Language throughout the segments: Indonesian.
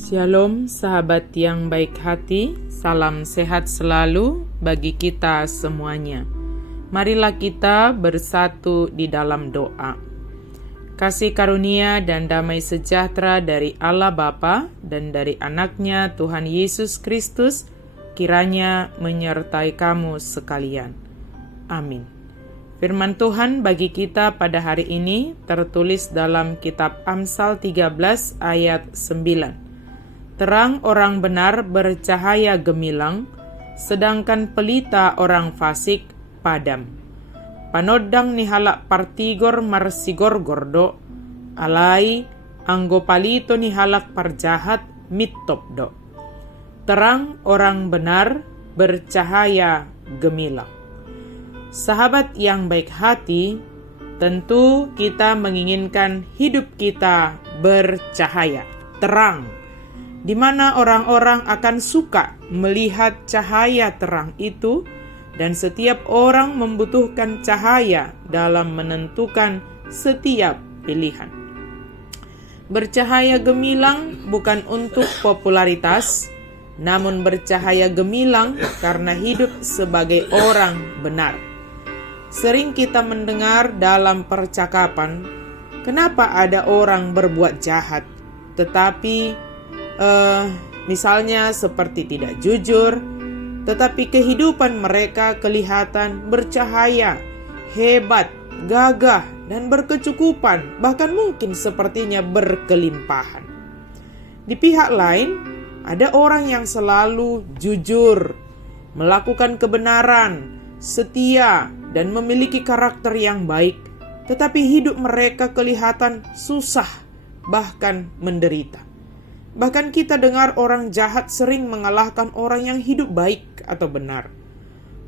Shalom sahabat yang baik hati, salam sehat selalu bagi kita semuanya. Marilah kita bersatu di dalam doa. Kasih karunia dan damai sejahtera dari Allah Bapa dan dari anaknya Tuhan Yesus Kristus kiranya menyertai kamu sekalian. Amin. Firman Tuhan bagi kita pada hari ini tertulis dalam kitab Amsal 13 ayat 9. Terang orang benar bercahaya gemilang, sedangkan pelita orang fasik padam. Panodang nihalak partigor marsigor gordo, alai anggo palito nihalak parjahat mitopdo. Terang orang benar bercahaya gemilang. Sahabat yang baik hati, tentu kita menginginkan hidup kita bercahaya, terang, di mana orang-orang akan suka melihat cahaya terang itu, dan setiap orang membutuhkan cahaya dalam menentukan setiap pilihan. Bercahaya gemilang bukan untuk popularitas, namun bercahaya gemilang karena hidup sebagai orang benar. Sering kita mendengar dalam percakapan, kenapa ada orang berbuat jahat, tetapi misalnya seperti tidak jujur, tetapi kehidupan mereka kelihatan bercahaya, hebat, gagah, dan berkecukupan, bahkan mungkin sepertinya berkelimpahan. Di pihak lain, ada orang yang selalu jujur, melakukan kebenaran, setia, dan memiliki karakter yang baik, tetapi hidup mereka kelihatan susah, bahkan menderita. Bahkan kita dengar orang jahat sering mengalahkan orang yang hidup baik atau benar.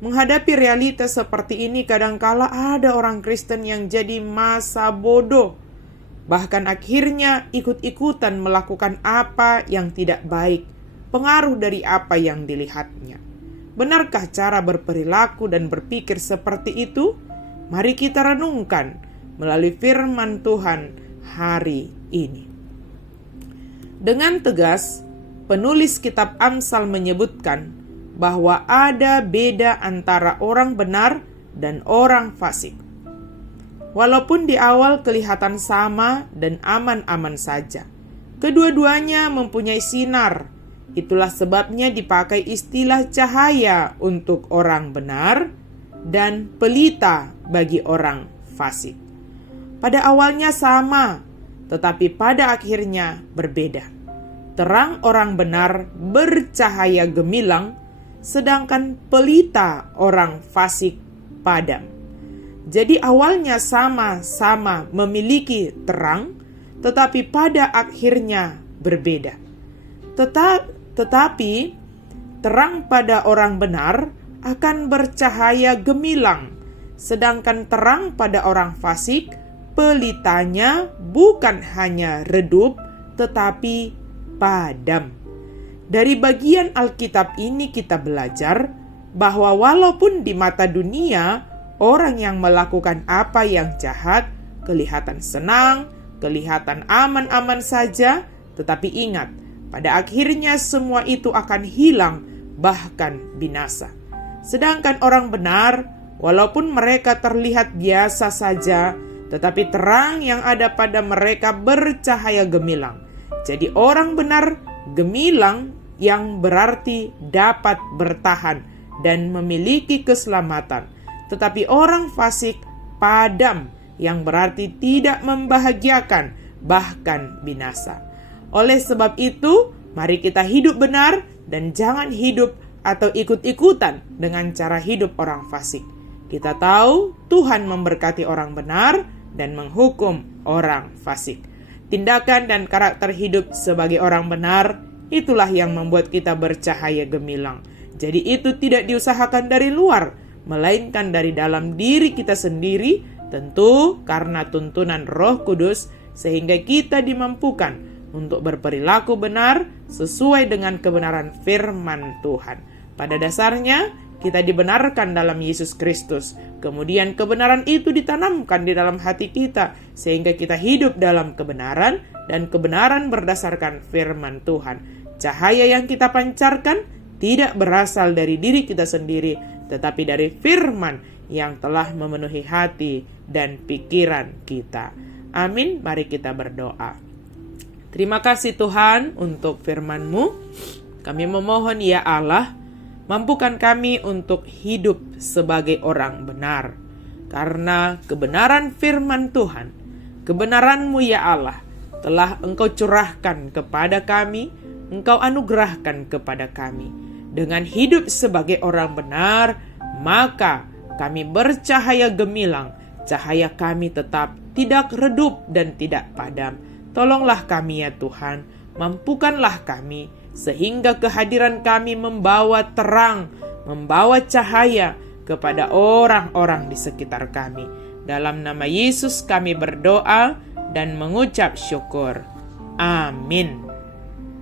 Menghadapi realitas seperti ini, kadangkala ada orang Kristen yang jadi masa bodoh, bahkan akhirnya ikut-ikutan melakukan apa yang tidak baik, pengaruh dari apa yang dilihatnya. Benarkah cara berperilaku dan berpikir seperti itu? Mari kita renungkan melalui firman Tuhan hari ini. Dengan tegas, penulis kitab Amsal menyebutkan bahwa ada beda antara orang benar dan orang fasik. Walaupun di awal kelihatan sama dan aman-aman saja, kedua-duanya mempunyai sinar. Itulah sebabnya dipakai istilah cahaya untuk orang benar dan pelita bagi orang fasik. Pada awalnya sama, tetapi pada akhirnya berbeda. Terang orang benar bercahaya gemilang, sedangkan pelita orang fasik padam. Jadi awalnya sama-sama memiliki terang, tetapi pada akhirnya berbeda. Tetapi terang pada orang benar akan bercahaya gemilang, sedangkan terang pada orang fasik, pelitanya bukan hanya redup, tetapi padam. Dari bagian Alkitab ini kita belajar bahwa walaupun di mata dunia, orang yang melakukan apa yang jahat kelihatan senang, kelihatan aman-aman saja, tetapi ingat, pada akhirnya semua itu akan hilang, bahkan binasa. Sedangkan orang benar, walaupun mereka terlihat biasa saja, tetapi terang yang ada pada mereka bercahaya gemilang. Jadi orang benar gemilang yang berarti dapat bertahan dan memiliki keselamatan. Tetapi orang fasik padam yang berarti tidak membahagiakan, bahkan binasa. Oleh sebab itu, mari kita hidup benar dan jangan hidup atau ikut-ikutan dengan cara hidup orang fasik. Kita tahu Tuhan memberkati orang benar dan menghukum orang fasik. Tindakan dan karakter hidup sebagai orang benar, itulah yang membuat kita bercahaya gemilang. Jadi itu tidak diusahakan dari luar, melainkan dari dalam diri kita sendiri, tentu karena tuntunan Roh Kudus, sehingga kita dimampukan untuk berperilaku benar sesuai dengan kebenaran firman Tuhan. Pada dasarnya, kita dibenarkan dalam Yesus Kristus. Kemudian kebenaran itu ditanamkan di dalam hati kita, sehingga kita hidup dalam kebenaran, dan kebenaran berdasarkan firman Tuhan. Cahaya yang kita pancarkan tidak berasal dari diri kita sendiri, tetapi dari firman yang telah memenuhi hati dan pikiran kita. Amin. Mari kita berdoa. Terima kasih Tuhan untuk firman-Mu. Kami memohon ya Allah, mampukan kami untuk hidup sebagai orang benar. Karena kebenaran firman Tuhan, kebenaran-Mu ya Allah, telah Engkau curahkan kepada kami, Engkau anugerahkan kepada kami. Dengan hidup sebagai orang benar, maka kami bercahaya gemilang, cahaya kami tetap tidak redup dan tidak padam. Tolonglah kami ya Tuhan, mampukanlah kami, sehingga kehadiran kami membawa terang, membawa cahaya kepada orang-orang di sekitar kami. Dalam nama Yesus kami berdoa dan mengucap syukur. Amin.